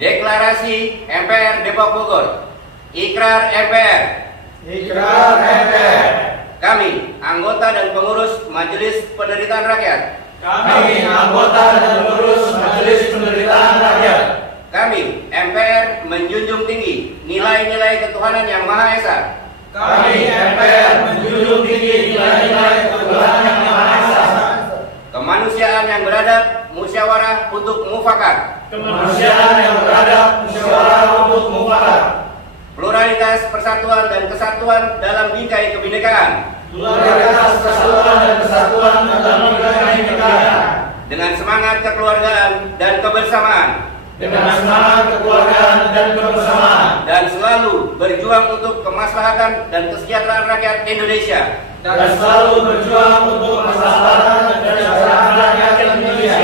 Deklarasi MPR Depok Bogor. Ikrar MPR. Ikrar MPR. Kami, anggota dan pengurus Majelis Penderitaan Rakyat. Kami, anggota dan pengurus Majelis Penderitaan Rakyat. Kami, MPR, menjunjung tinggi nilai-nilai ketuhanan yang Maha Esa. Kami, MPR, menjunjung tinggi nilai-nilai ketuhanan yang Maha Esa. Kemanusiaan yang beradab, musyawarah untuk mufakat. Kemanusiaan yang beradab, musyawarah untuk mufakat. Pluralitas, persatuan, dan kesatuan dalam bingkai kebinekaan. Pluralitas, persatuan, dan kesatuan dalam bingkai kebinekaan. Dengan semangat kekeluargaan dan kebersamaan. Dengan semangat kekeluargaan dan kebersamaan. Dan selalu berjuang untuk kemaslahatan dan kesejahteraan rakyat Indonesia. Dan selalu berjuang untuk kemaslahatan dan kesejahteraan rakyat Indonesia.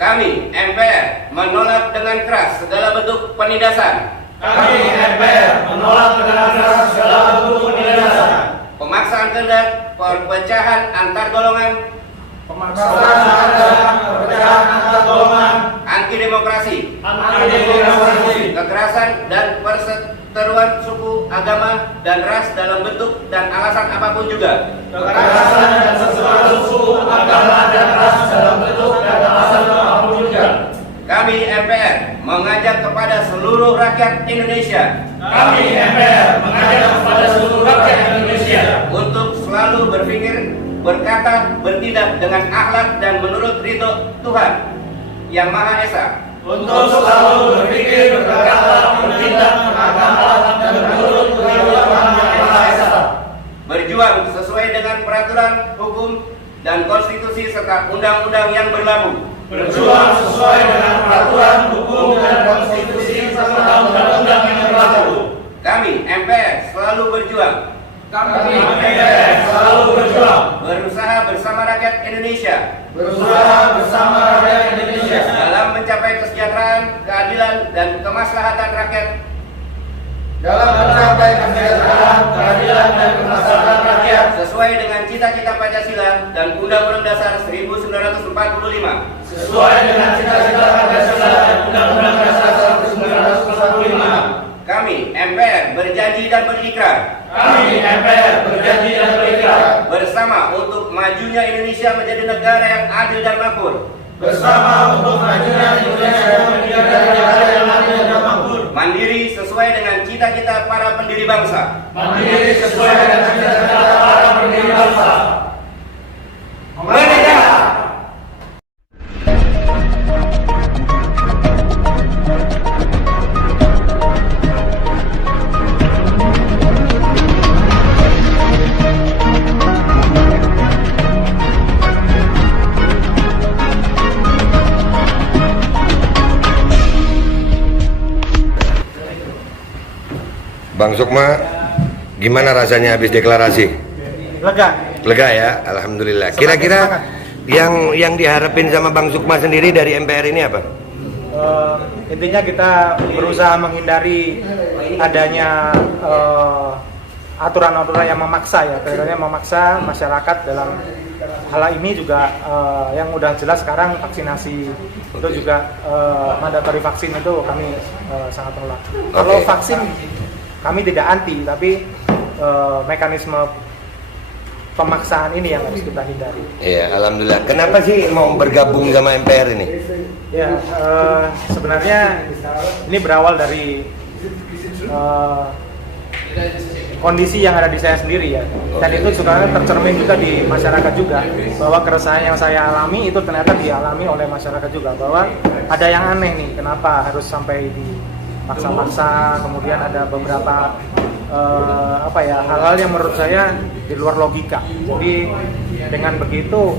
Kami, MPR, menolak dengan keras segala bentuk penindasan. Kami, MPR, menolak dengan keras segala bentuk penindasan. Pemaksaan kehendak, perpecahan antar golongan, Pemaksaan perpecahan antar golongan, anti demokrasi, kekerasan dan perseteruan suku, agama, dan ras dalam bentuk dan alasan apapun juga. Kekerasan dan perseteruan suku, agama, dan ras dalam bentuk dan alasan apapun juga. Kami MPR mengajak kepada seluruh rakyat Indonesia. Kami MPR mengajak kepada seluruh rakyat Indonesia untuk selalu berpikir, berkata, bertindak dengan akhlak dan menurut ridho Tuhan yang Maha Esa. untuk selalu berpikir, berkata, bertindak dengan akhlak dan menurut ridho Tuhan yang Maha Esa. Berjuang sesuai dengan peraturan, hukum, dan konstitusi serta undang-undang yang berlaku. Berjuang sesuai dengan peraturan, hukum, dan konstitusi serta undang-undang yang berlaku. Kami MPR selalu berjuang. Kami MPR selalu berjuang. Berusaha bersama rakyat Indonesia. Berusaha bersama rakyat Indonesia Dalam mencapai kesejahteraan, keadilan, dan kemaslahatan rakyat. dalam mencapai kesejahteraan, keadilan, dan kemaslahatan rakyat Sesuai dengan cita-cita Pancasila dan Undang-Undang Dasar 1945. sesuai dengan cita-cita Pancasila dan Undang-Undang Dasar 1945. Kami MPR berjanji dan berikrar Kami MPR berjanji dan berikrar bersama untuk majunya Indonesia menjadi negara yang adil dan makmur. bersama untuk majunya Indonesia menjadi negara yang adil dan makmur, Mandiri sesuai dengan cita-cita para pendiri bangsa. mandiri sesuai dengan cita-cita para pendiri bangsa. Merdeka! Bang Sukma, gimana rasanya habis deklarasi? Lega. Lega ya, alhamdulillah. Kira-kira yang diharapin sama Bang Sukma sendiri dari MPR ini apa? Intinya kita berusaha menghindari adanya aturan-aturan yang memaksa ya, kayaknya memaksa masyarakat dalam hal ini juga yang udah jelas sekarang vaksinasi itu juga mandatori vaksin itu kami sangat menolak. Kalau vaksin kami tidak anti, tapi mekanisme pemaksaan ini yang harus kita hindari. Iya, alhamdulillah. Kenapa sih mau bergabung sama MPR ini? Ya, sebenarnya ini berawal dari kondisi yang ada di saya sendiri ya, dan itu sebenarnya tercermin juga di masyarakat juga, bahwa keresahan yang saya alami itu ternyata dialami oleh masyarakat juga, bahwa ada yang aneh nih, kenapa harus sampai dipaksa-paksa, kemudian ada beberapa hal-hal yang menurut saya di luar logika. Jadi dengan begitu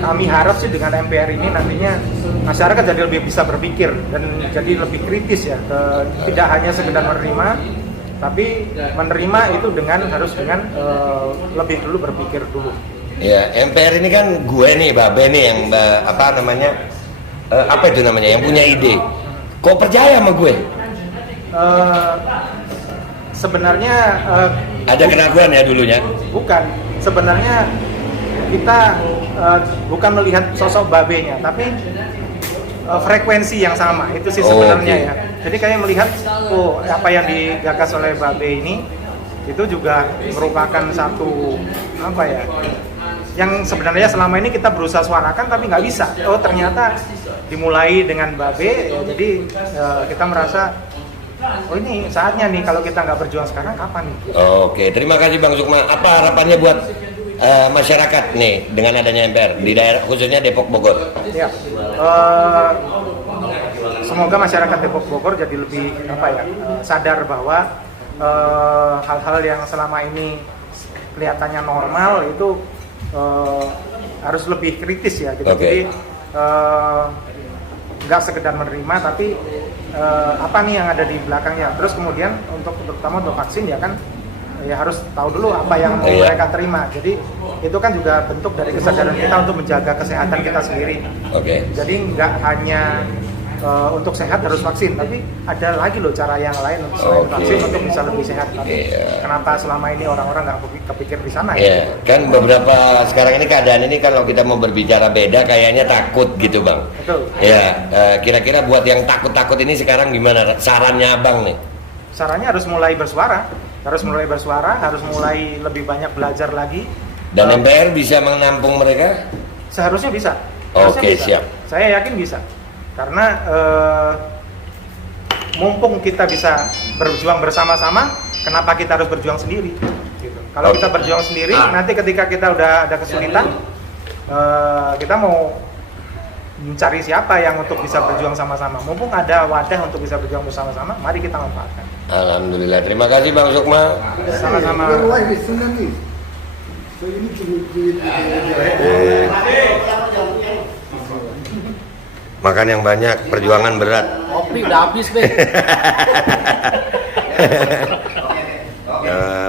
kami harap sih dengan MPR ini nantinya masyarakat jadi lebih bisa berpikir dan jadi lebih kritis ya, tidak hanya sekedar menerima, tapi menerima itu harus dengan lebih dulu berpikir dulu. Ya, MPR ini kan gue nih, Babe nih yang yang punya ide. Kok percaya sama gue? Sebenarnya Ada keraguan ya dulunya? bukan, sebenarnya kita bukan melihat sosok babenya, tapi frekuensi yang sama itu sih sebenarnya ya. Jadi kayak melihat apa yang digagas oleh Babe ini itu juga merupakan satu apa ya yang sebenarnya selama ini kita berusaha suarakan tapi nggak bisa. Ternyata dimulai dengan Babe ya, jadi kita merasa ini saatnya nih, kalau kita nggak berjuang sekarang kapan nih? Oke, terima kasih Bang Sukma. Apa harapannya buat masyarakat nih dengan adanya MPR di daerah khususnya Depok Bogor? Ya, semoga masyarakat Depok Bogor jadi lebih sadar bahwa hal-hal yang selama ini kelihatannya normal itu harus lebih kritis ya. Gitu. Okay. Jadi nggak sekedar menerima tapi apa nih yang ada di belakangnya. Terus kemudian terutama untuk vaksin ya kan ya harus tahu dulu apa yang mau mereka terima. Jadi itu kan juga bentuk dari kesadaran kita untuk menjaga kesehatan kita sendiri. Jadi nggak hanya untuk sehat harus vaksin, tapi ada lagi loh cara yang lain selain vaksin untuk bisa lebih sehat. Tapi kenapa selama ini orang-orang nggak kepikir di sana? Ya, kan beberapa sekarang ini keadaan ini kalau kita mau berbicara beda kayaknya takut gitu Bang. Betul. Ya, kira-kira buat yang takut-takut ini sekarang gimana sarannya Abang nih? Sarannya harus mulai bersuara, harus mulai lebih banyak belajar lagi. Dan MPR bisa menampung mereka? Seharusnya bisa. Oke, siap. Saya yakin bisa. Karena mumpung kita bisa berjuang bersama-sama, kenapa kita harus berjuang sendiri? Gitu. Kalau kita berjuang sendiri, nanti ketika kita udah ada kesulitan, kita mau mencari siapa yang untuk bisa berjuang sama-sama. Mumpung ada wadah untuk bisa berjuang bersama-sama, mari kita manfaatkan. Alhamdulillah, terima kasih Bang Sukma. Sama-sama. Makan yang banyak, perjuangan berat. Kopi udah habis, Be.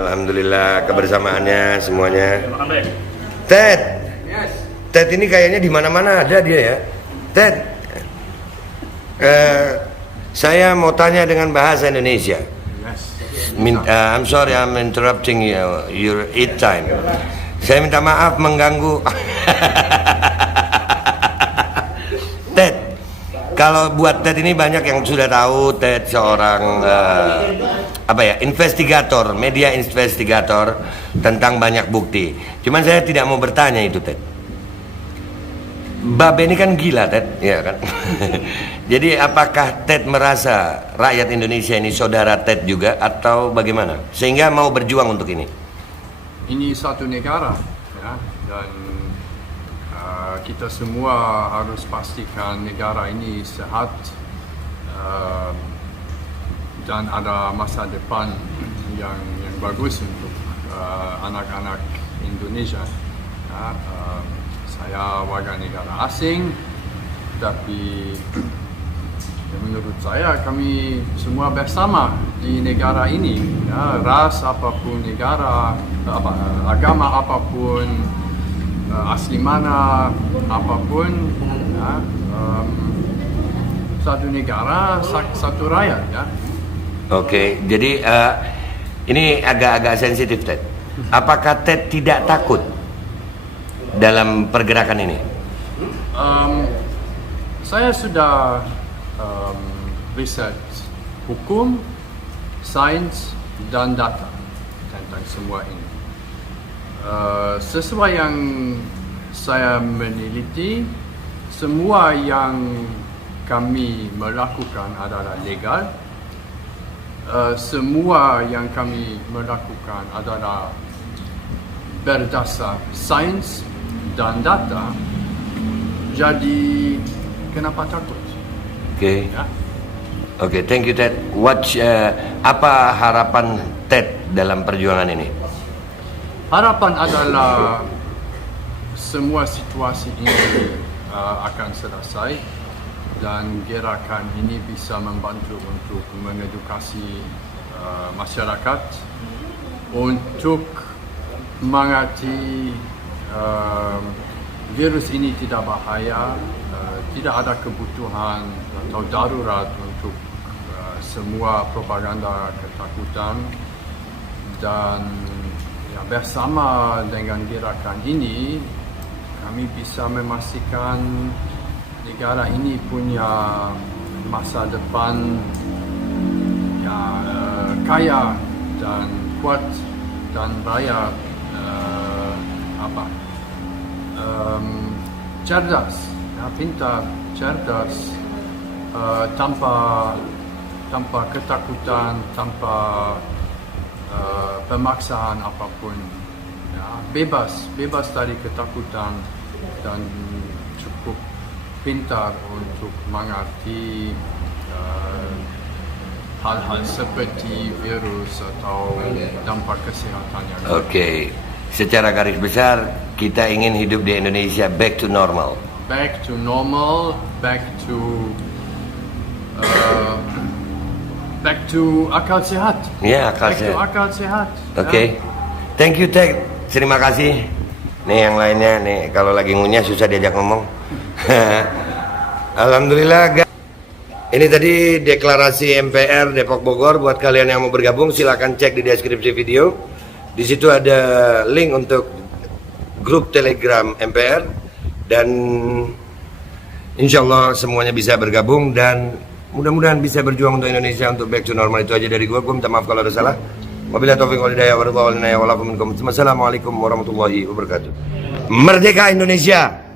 Alhamdulillah kebersamaannya semuanya. Ted ini kayaknya di mana-mana ada dia ya. Ted, saya mau tanya dengan bahasa Indonesia. I'm sorry, I'm interrupting your eat time. Saya minta maaf mengganggu. Ted, kalau buat Ted ini banyak yang sudah tahu Ted seorang investigator, media investigator tentang banyak bukti. Cuman saya tidak mau bertanya itu Ted. Babe ini kan gila Ted, ya kan? Jadi apakah Ted merasa rakyat Indonesia ini saudara Ted juga atau bagaimana? Sehingga mau berjuang untuk ini? Ini satu negara, ya, dan kita semua harus pastikan negara ini sehat dan ada masa depan yang bagus untuk anak-anak Indonesia. Ya, saya warga negara asing, tapi menurut saya kami semua bersama di negara ini. Ya, ras apapun negara, agama apapun, asli mana apapun, ya, satu negara, satu rakyat. Ya. Oke, jadi ini agak-agak sensitif Ted. Apakah Ted tidak takut dalam pergerakan ini? Saya sudah riset hukum, sains, dan data tentang semua ini. Sesuai yang saya meneliti, semua yang kami melakukan adalah legal. Semua yang kami melakukan adalah berdasar sains dan data. Jadi kenapa takut? Oke. Oke, thank you Ted. Apa harapan Ted dalam perjuangan ini? Harapan adalah semua situasi ini akan selesai dan gerakan ini bisa membantu untuk mengedukasi masyarakat untuk mengerti virus ini tidak bahaya, tidak ada kebutuhan atau darurat untuk semua propaganda ketakutan, dan ya, bersama dengan gerakan ini kami bisa memastikan negara ini punya masa depan kaya dan kuat dan rakyat cerdas, pintar, cerdas, tanpa ketakutan, tanpa pemaksaan apapun, bebas dari ketakutan dan cukup pintar untuk mengerti hal-hal seperti virus atau dampak kesehatan yang Oke, secara garis besar kita ingin hidup di Indonesia back to normal. back to normal, back to akal sehat. Ya, akal Back to sehat. akal sehat. Oke, thank you Tek, terima kasih. Nih yang lainnya nih kalau lagi ngunyah susah diajak ngomong. Alhamdulillah guys. Ini tadi deklarasi MPR Depok Bogor. Buat kalian yang mau bergabung silakan cek di deskripsi video. Di situ ada link untuk grup Telegram MPR dan insya Allah semuanya bisa bergabung dan mudah-mudahan bisa berjuang untuk Indonesia untuk back to normal. Itu aja dari gua minta maaf kalau ada salah. Wabillahi taufiq wal hidayah wa ridha wal inayah wal afu minkum. Wassalamualaikum warahmatullahi wabarakatuh. Merdeka Indonesia.